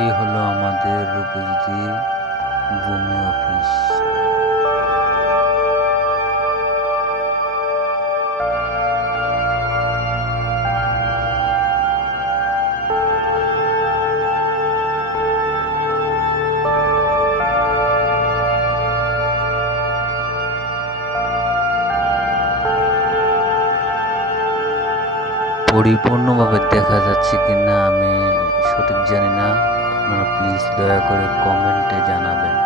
এই হলো আমাদের রূপজি ভূমি অফিস। পরিপূর্ণভাবে দেখা যাচ্ছে কিনা আমি প্লিজ দয়া করে কমেন্টে জানাবেন।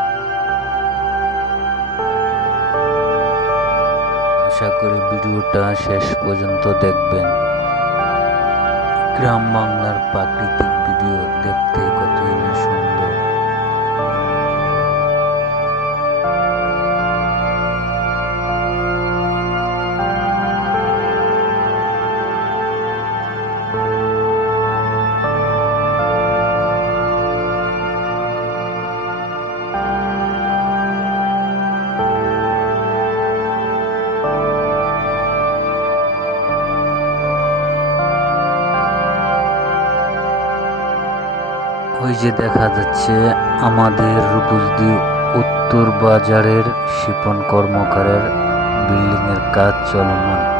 আশা করি ভিডিওটা শেষ পর্যন্ত দেখবেন। গ্রাম বাংলার প্রাকৃতিক ভিডিও দেখতে কতই না ওই যে দেখা যাচ্ছে আমাদের রূপসদি উত্তর বাজারের শিপন কর্মকারের বিল্ডিংয়ের কাজ চলমান।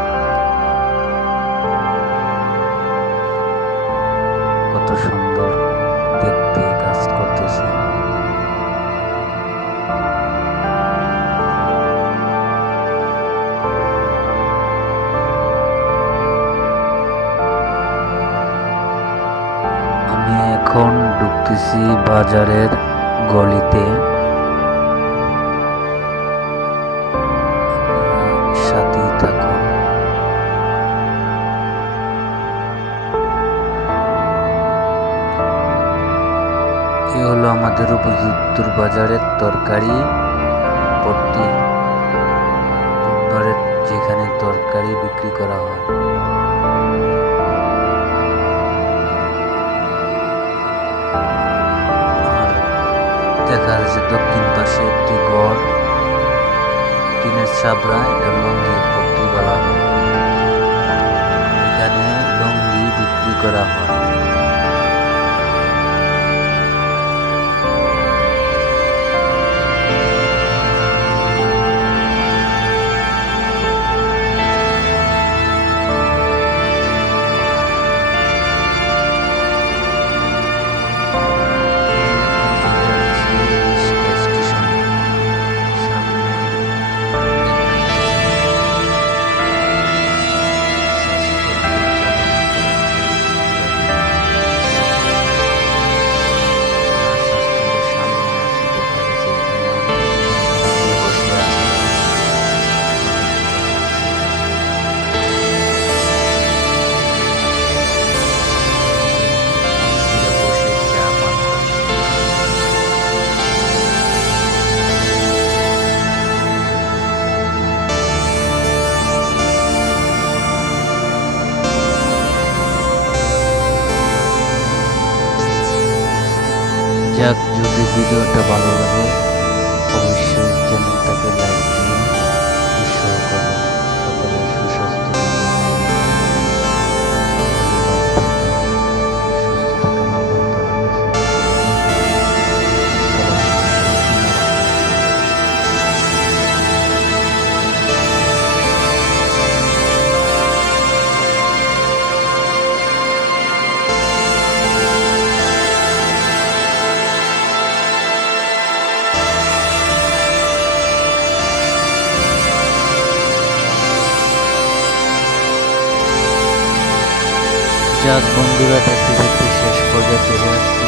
ঢুকতেছি বাজারের গলিতে। এই হলো আমাদের উপযুক্ত বাজারের তরকারি। যাচ্ছে দক্ষিণ পাশে একটি ঘর টিনের ছাবড়া এবং লঙ্গি পট্টি বলা হয়। এখানে লঙ্গি বিক্রি করা হয়। ভিডিওটা ভালো লাগে যাক বন্ধুরা দেখতে দেখতে শেষ পর্যায়ে চলে আসছি।